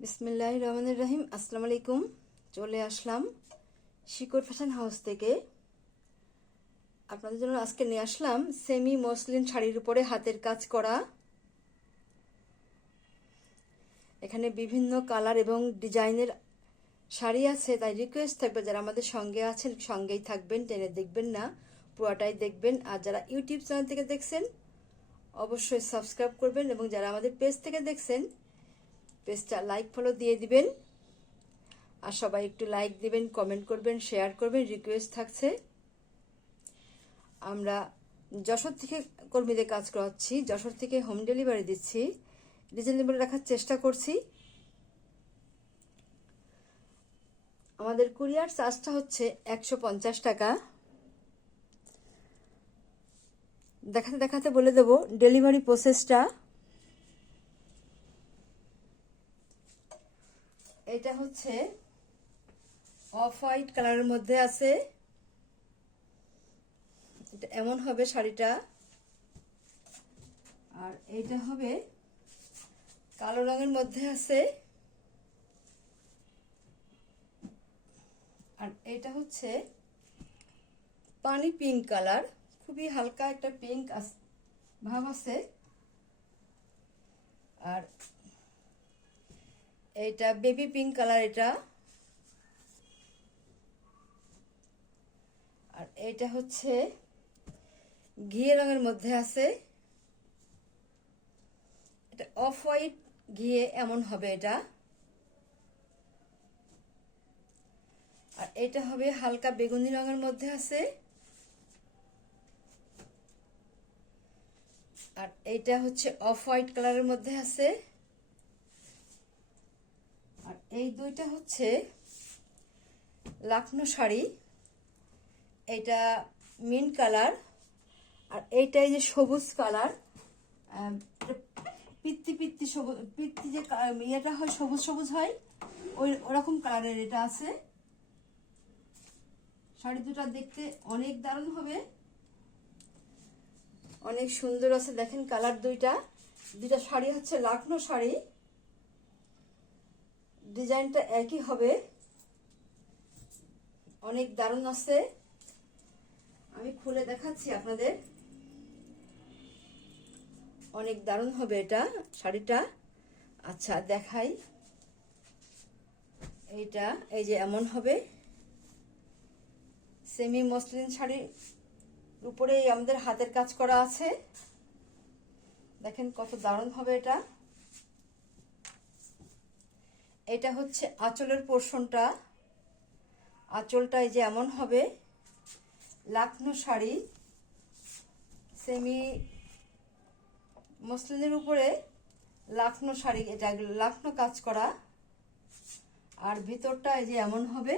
বিসমিল্লাহির রহমানির রহিম। আসসালামু আলাইকুম। চলে আসলাম শিকড় ফ্যাশন হাউস থেকে। আপনাদের জন্য আজকে নিয়ে আসলাম সেমি মসলিন শাড়ির উপরে হাতের কাজ করা। এখানে বিভিন্ন কালার এবং ডিজাইনের শাড়ি আছে, তাই রিকোয়েস্ট থাকবে যারা আমাদের সঙ্গে আছেন সঙ্গেই থাকবেন, টেনে দেখবেন না, পুরোটাই দেখবেন। আর যারা ইউটিউব চ্যানেল থেকে দেখছেন অবশ্যই সাবস্ক্রাইব করবেন, এবং যারা আমাদের পেজ থেকে দেখছেন পেজটা লাইক ফলো দিয়ে দিবেন। আর সবাই একটু লাইক দিবেন, কমেন্ট করবেন, শেয়ার করবেন, রিকোয়েস্ট থাকছে। আমরা যশোর থেকে কর্মীদের কাজ করাচ্ছি, যশোর থেকে হোম ডেলিভারি দিচ্ছি, রিজনেবল রাখার চেষ্টা করছি। আমাদের কুরিয়ার চার্জটা হচ্ছে 150 টাকা। দেখাতে দেখাতে বলে দেবো ডেলিভারি প্রসেসটা। এটা হচ্ছে অফ হোয়াইট কালারের মধ্যে আছে, এটা এমন হবে শাড়িটা। আর এইটা হবে কালো রঙের মধ্যে আছে। আর এটা হচ্ছে পানি পিঙ্ক কালার, খুবই হালকা একটা পিঙ্ক ভাব আছে। আর এইটা বেবি পিঙ্ক কালার এটা। আর এইটা হচ্ছে ঘিয়ে রঙের মধ্যে আছে, এটা অফ হোয়াইট ঘিয়ে এমন হবে এটা। আর এটা হবে হালকা বেগুনি রঙের মধ্যে আছে। আর এইটা হচ্ছে অফ হোয়াইট কালারের মধ্যে আছে। আর এই দুইটা হচ্ছে লাকনো শাড়ি, এইটা মিন্ট কালার। আর এইটা এই যে সবুজ কালার, পিত্তি পিত্তি সবুজ, পিত্তি যে ইয়েটা হয় সবুজ সবুজ হয়, ওই ওরকম কালারের এটা আছে। শাড়ি দুটা দেখতে অনেক দারুণ হবে, অনেক সুন্দর আছে। দেখেন কালার দুইটা শাড়ি হচ্ছে লাকনো শাড়ি, ডিজাইনটা একই হবে, অনেক দারুণ আছে। আমি খুলে দেখাচ্ছি আপনাদের, অনেক দারুণ হবে এটা শাড়িটা। আচ্ছা দেখাই, এইটা এই যে এমন হবে সেমি মসলিন শাড়ির উপরে আমাদের হাতের কাজ করা আছে। দেখেন কত দারুণ হবে এটা। এটা হচ্ছে আঁচলের পোর্শনটা, আঁচলটা এই যে এমন হবে লাকনো শাড়ি, সেমি মসলিনের উপরে লাকনো শাড়ি, এটা লাকনো কাজ করা। আর ভিতরটা এই যে এমন হবে,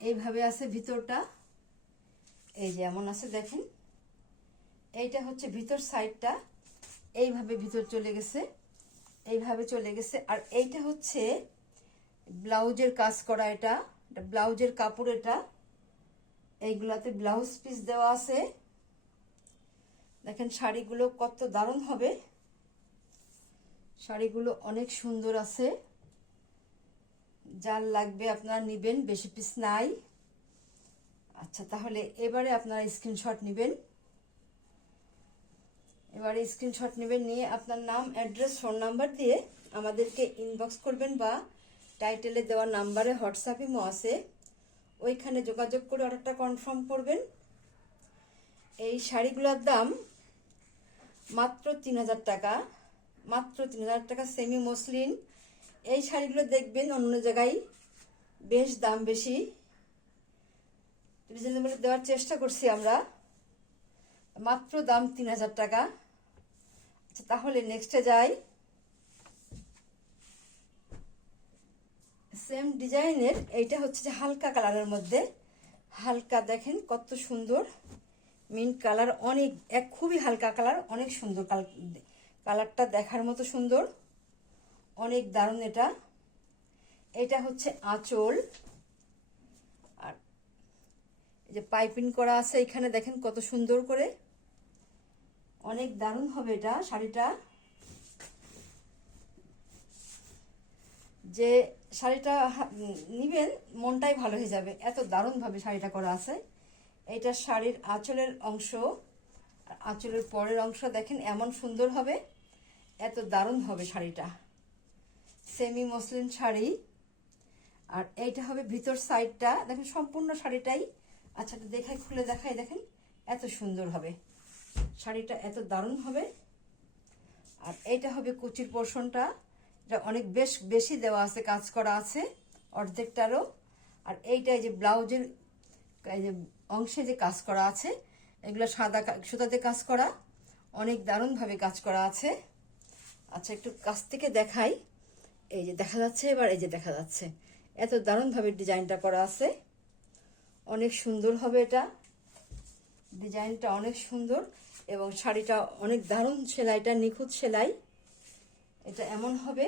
এইভাবে আছে ভিতরটা, এই যে এমন আছে দেখেন। এইটা হচ্ছে ভিতর সাইডটা, এইভাবে ভিতর চলে গেছে, এইভাবে চলে গেছে। আর এইটা হচ্ছে ব্লাউজের কাজ করা, এটা ব্লাউজের কাপড়, এটা এইগুলাতে ব্লাউজ পিস দেওয়া আছে। দেখেন শাড়িগুলো কত দারুণ হবে, শাড়িগুলো অনেক সুন্দর আছে। যার লাগবে আপনারা নেবেন, বেশি পিস নাই। আচ্ছা তাহলে এবারে আপনারা স্ক্রিনশট নেবেন, এবারে স্ক্রিনশট নেবেন, নিয়ে আপনার নাম, অ্যাড্রেস, ফোন নাম্বার দিয়ে আমাদেরকে ইনবক্স করবেন, বা টাইটেলে দেওয়া নাম্বারে হোয়াটসঅ্যাপ ইমো আছে, ওইখানে যোগাযোগ করে অর্ডারটা কনফার্ম করবেন। এই শাড়িগুলোর দাম মাত্র 3000 টাকা, মাত্র 3000 টাকা সেমি মসলিন। এই শাড়িগুলো দেখবেন অন্য জায়গায় বেশ দাম বেশি, রিজনেবল দেওয়ার চেষ্টা করছি আমরা, মাত্র দাম 3000 টাকা। আচ্ছা তাহলে নেক্সটে যাই। সেম ডিজাইনের এইটা হচ্ছে যে হালকা কালারের মধ্যে, হালকা দেখেন কত সুন্দর মিন্ট কালার, অনেক খুবই হালকা কালার, অনেক সুন্দর কালারটা দেখার মতো সুন্দর, অনেক দারুণ এটা। এটা হচ্ছে আঁচল, আর এই যে পাইপিং করা আছে এখানে, দেখেন কত সুন্দর করে, অনেক দারুণ হবে এটা শাড়িটা। যে শাড়িটা নিবেন মনটাই ভালো হয়ে যাবে, এত দারুণভাবে শাড়িটা করা আছে। এইটা শাড়ির আঁচলের অংশ, আঁচলের পরের অংশ দেখেন এমন সুন্দর হবে, এত দারুণ হবে শাড়িটা। Semi muslin sari. আর এইটা হবে ভিতর সাইডটা, দেখেন সম্পূর্ণ শাড়িটাই। আচ্ছা দেখাই, খুলে দেখাই, দেখেন এত সুন্দর হবে শাড়িটা, এত দারুণ হবে। আর এইটা হবে কুচির পোর্শনটা, এটা অনেক বেশি দেওয়া আছে, কাজ করা আছে অর্ধেকটারও। আর এইটা যে ব্লাউজের এই যে অংশে যে কাজ করা আছে, এগুলো সাদা সুতাতে কাজ করা, অনেক দারুণভাবে কাজ করা আছে। আচ্ছা একটু কাছ থেকে দেখাই, এই যে দেখা যাচ্ছে, এবার এই যে দেখা যাচ্ছে, এত দারুণভাবে ডিজাইনটা করা আছে, অনেক সুন্দর হবে এটা, ডিজাইনটা অনেক সুন্দর। এবং শাড়িটা অনেক দারুণ, সেলাইটা নিখুঁত সেলাই, এটা এমন হবে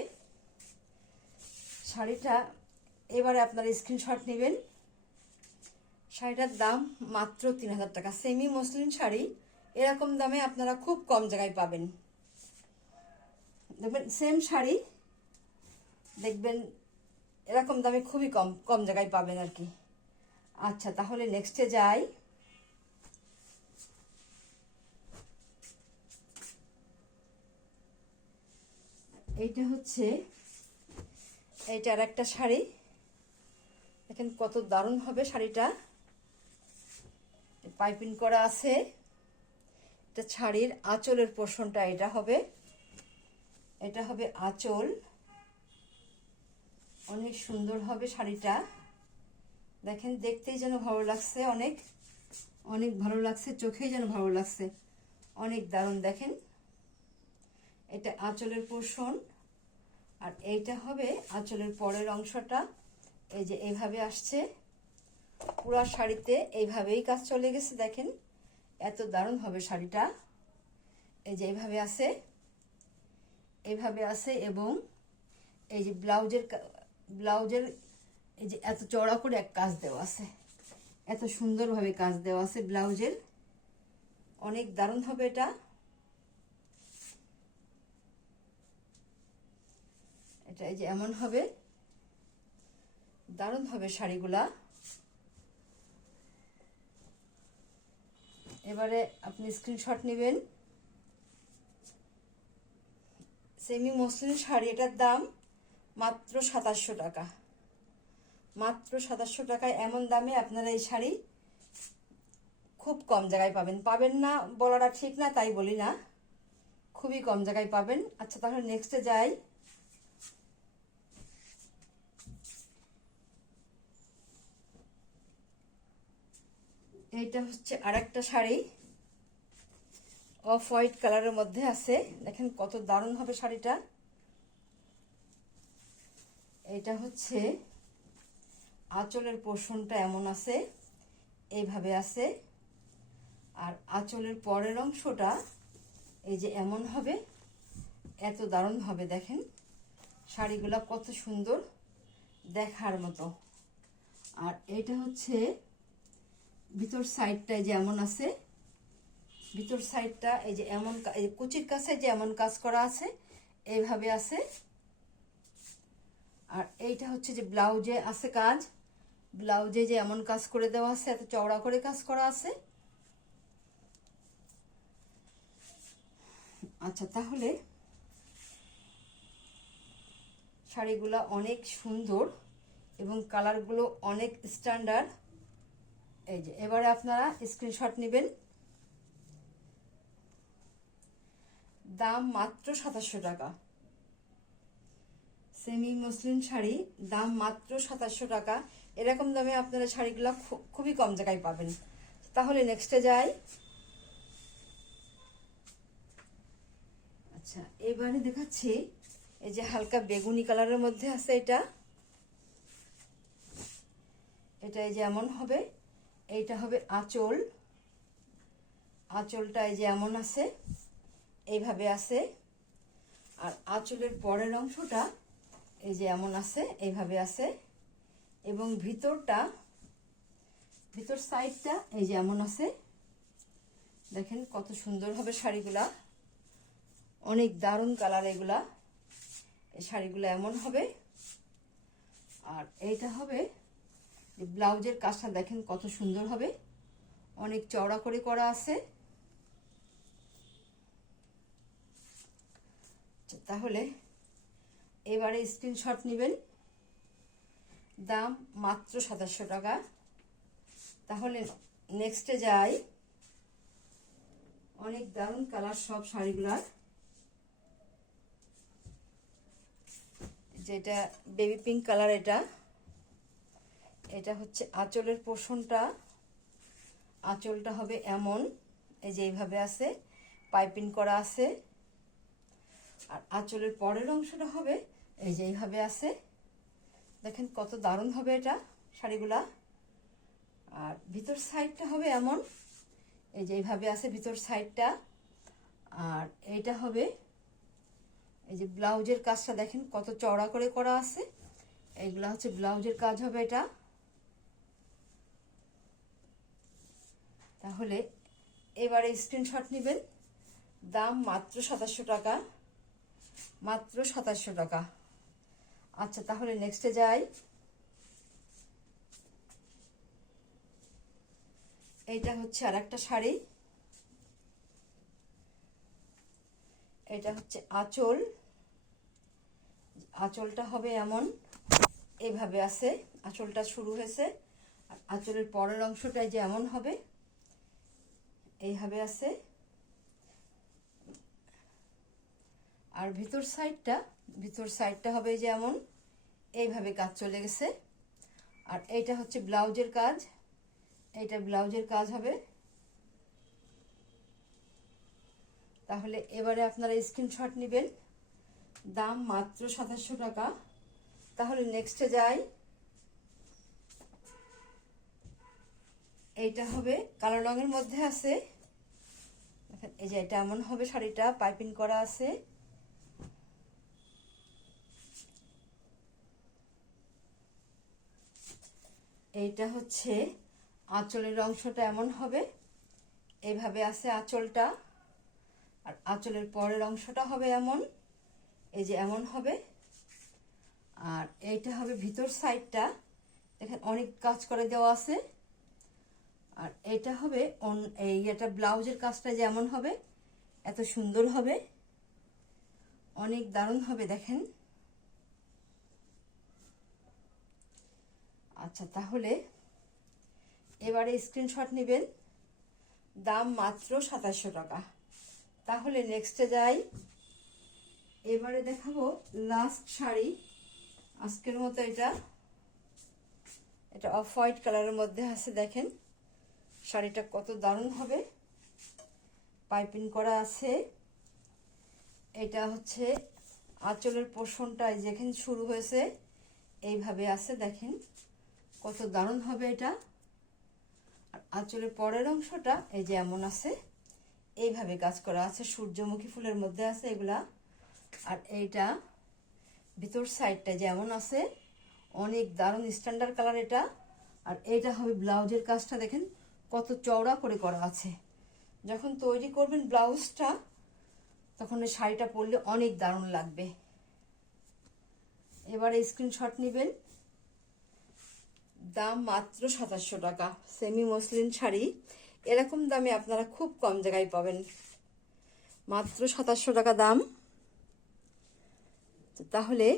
শাড়িটা। এবারে আপনারা স্ক্রিনশট নেবেন। শাড়িটার দাম মাত্র 3000 টাকা। সেমি মসলিন শাড়ি এরকম দামে আপনারা খুব কম জায়গায় পাবেন। দেখবেন সেম শাড়ি দেখবেন এরকম দামে খুবই কম কম জায়গায় পাবেন আর কি। আচ্ছা তাহলে নেক্সটে যাই। এইটা হচ্ছে, এইটা আর একটা শাড়ি, দেখেন কত দারুণ হবে শাড়িটা, পাইপিং করা আছে। এটা শাড়ির আঁচলের পোর্শনটা, এটা হবে, এটা হবে আঁচল, অনেক সুন্দর হবে শাড়িটা। দেখেন দেখতেই যেন ভালো লাগছে, অনেক অনেক ভালো লাগছে, চোখেই যেন ভালো লাগছে, অনেক দারুণ। দেখেন এটা আঁচলের পোর্শন। আর এইটা হবে আঁচলের পরের অংশটা, এই যে এইভাবে আসছে পুরা শাড়িতে, এইভাবেই কাজ চলে গেছে। দেখেন এত দারুণ হবে শাড়িটা, এই যে এইভাবে আছে, এইভাবে আছে। এবং এই যে ব্লাউজের এই যে এত চড়া করে এক কাজ দেওয়া আছে, এত সুন্দরভাবে কাজ দেওয়া আছে ব্লাউজের, অনেক দারুণ হবে এটা। এটা এই যে এমন হবে, দারুণ হবে শাড়িগুলা। এবারে আপনি স্ক্রিনশট নেবেন। সেমি মসলিন শাড়ি, এটার দাম মাত্র 2700 টাকা। মাত্র 2700 টাকায় এমন দামে আপনারা এই শাড়ি খুব কম জায়গায় পাবেন না বলাটা ঠিক না, তাই বলি না, খুবই কম জায়গায় পাবেন। আচ্ছা তাহলে নেক্সটে যাই। এইটা হচ্ছে আরেকটা শাড়ি, অফ হোয়াইট কালারের মধ্যে আছে, দেখেন কত দারুণ হবে শাড়িটা। এটা হচ্ছে আঁচলের পোর্শনটা এমন আছে, এইভাবে আছে। আর আঁচলের পরের অংশটা এই যে এমন হবে, এত দারুণ হবে। দেখেন শাড়িগুলা কত সুন্দর, দেখার মতো। আর এটা হচ্ছে ভিতর সাইডটা যে এমন আছে, ভিতর সাইডটা এই যে এমন, এই কুচির কাছে যে এমন কাজ করা আছে, এইভাবে আছে। আর এইটা হচ্ছে যে ব্লাউজে আছে কাজ, ব্লাউজে যে এমন কাজ করে দেওয়া আছে, এত চওড়া করে কাজ করা আছে। আচ্ছা তাহলে শাড়িগুলো অনেক সুন্দর এবং কালারগুলো অনেক স্ট্যান্ডার্ড। এই যে এবারে আপনারা স্ক্রিনশট নেবেন। দাম মাত্র 2700 টাকা। সেমি মসলিন শাড়ি, দাম মাত্র 2700 টাকা। এরকম দামে আপনারা শাড়িগুলো খুবই কম জায়গায় পাবেন। তাহলে নেক্সটে যাই। আচ্ছা এবারে দেখাচ্ছি, এই যে হালকা বেগুনি কালারের মধ্যে আছে, এটা এই যে এমন হবে, এইটা হবে আঁচল, আঁচলটা এই যে এমন আছে, এইভাবে আছে। আর আঁচলের পরের অংশটা এই যে এমন আছে, এইভাবে আছে। এবং ভিতরটা, ভিতর সাইডটা এই যে এমন আছে। দেখেন কত সুন্দর হবে শাড়িগুলা, অনেক দারুণ কালার এগুলা। এই শাড়িগুলো এমন হবে, আর এইটা হবে ব্লাউজের কাজটা দেখেন কত সুন্দর হবে, অনেক চওড়া করে করা আছে। তাহলে এবারে স্ক্রিনশট নেবেন, দাম মাত্র 2700 টাকা। তাহলে নেক্সটে যাই, অনেক দারুণ কালার সব শাড়িগুলার। যেটা বেবি পিঙ্ক কালার, এটা হচ্ছে আঁচলের পোর্শনটা। আঁচলটা হবে এমন, এই যে এইভাবে আছে, পাইপিং করা আছে। আর আঁচলের পরের অংশটা হবে এই যে এইভাবে আছে। দেখেন কত দারুণ হবে এটা শাড়িগুলা। আর ভিতর সাইডটা হবে এমন, এই যে এইভাবে আছে ভিতর সাইডটা। আর এইটা হবে এই যে ব্লাউজের কাজটা দেখেন কত চওড়া করে করা আছে। এইগুলা হচ্ছে ব্লাউজের কাজ হবে এটা। তাহলে এবারে স্ক্রিনশট নেবেন, দাম মাত্র 2700 টাকা, মাত্র 2700 টাকা। আচ্ছা, তাহলে নেক্সটে যাই। এইটা হচ্ছে আর একটা শাড়ি, এটা হচ্ছে আঁচল। আঁচলটা হবে এমন, এইভাবে আছে, আঁচলটা শুরু হয়েছে। আর আঁচলের পরের অংশটাই যে এমন হবে, এইভাবে আছে। আর ভিতর সাইডটা হবে যে এমন, এইভাবে কাজ চলে গেছে। আর এইটা হচ্ছে ব্লাউজের কাজ, এইটা ব্লাউজের কাজ হবে। তাহলে এবারে আপনারা স্ক্রিনশট নেবেন, দাম মাত্র 2700 টাকা। তাহলে নেক্সটে যাই। এইটা হবে কালো রঙের মধ্যে আছে, দেখেন এই যে এটা এমন হবে, শাড়িটা পাইপিং করা আছে। এইটা হচ্ছে আঁচলের অংশটা এমন হবে, এইভাবে আছে আঁচলটা। আর আঁচলের পরের অংশটা হবে এমন, এই যে এমন হবে। আর এইটা হবে ভিতর সাইডটা, দেখেন অনেক কাজ করে দেওয়া আছে। আর এটা হবে এটা ব্লাউজের কাজটা যেমন হবে, এত সুন্দর হবে, অনেক দারুণ হবে দেখেন। আচ্ছা, তাহলে এবারে স্ক্রিনশট নেবেন, দাম মাত্র 2700 টাকা। তাহলে নেক্সটে যাই। এবারে দেখাবো লাস্ট শাড়ি আজকের মতো। এটা অফ হোয়াইট কালারের মধ্যে আছে, দেখেন শাড়িটা কত দারুণ হবে, পাইপিং করা আছে। এটা হচ্ছে আঁচলের পোর্শনটা যেখানে শুরু হয়েছে এইভাবে আছে, দেখেন কত দারুণ হবে এটা। আর আঁচলের পরের অংশটা এই যে এমন আছে, এইভাবে কাজ করা আছে, সূর্যমুখী ফুলের মধ্যে আছে এগুলা। আর এইটা ভিতর সাইডটা যেমন আছে, অনেক দারুণ স্ট্যান্ডার্ড কালার এটা। আর এইটা হবে ব্লাউজের কাজটা, দেখেন কত চওড়া করে করা আছে। যখন তৈরি করবেন ব্লাউজটা, তখন ওই শাড়িটা পরলে অনেক দারুণ লাগবে। এবারে স্ক্রিনশট নেবেন, দাম মাত্র 2700 টাকা। সেমি মসলিন শাড়ি এরকম দামে আপনারা খুব কম জায়গায় পাবেন, মাত্র 2700 টাকা দাম। তাহলে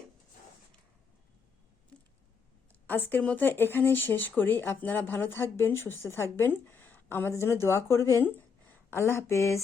আজকের মতো এখানেই শেষ করি। আপনারা ভালো থাকবেন, সুস্থ থাকবেন, আমাদের জন্য দোয়া করবেন। আল্লাহ হাফেজ।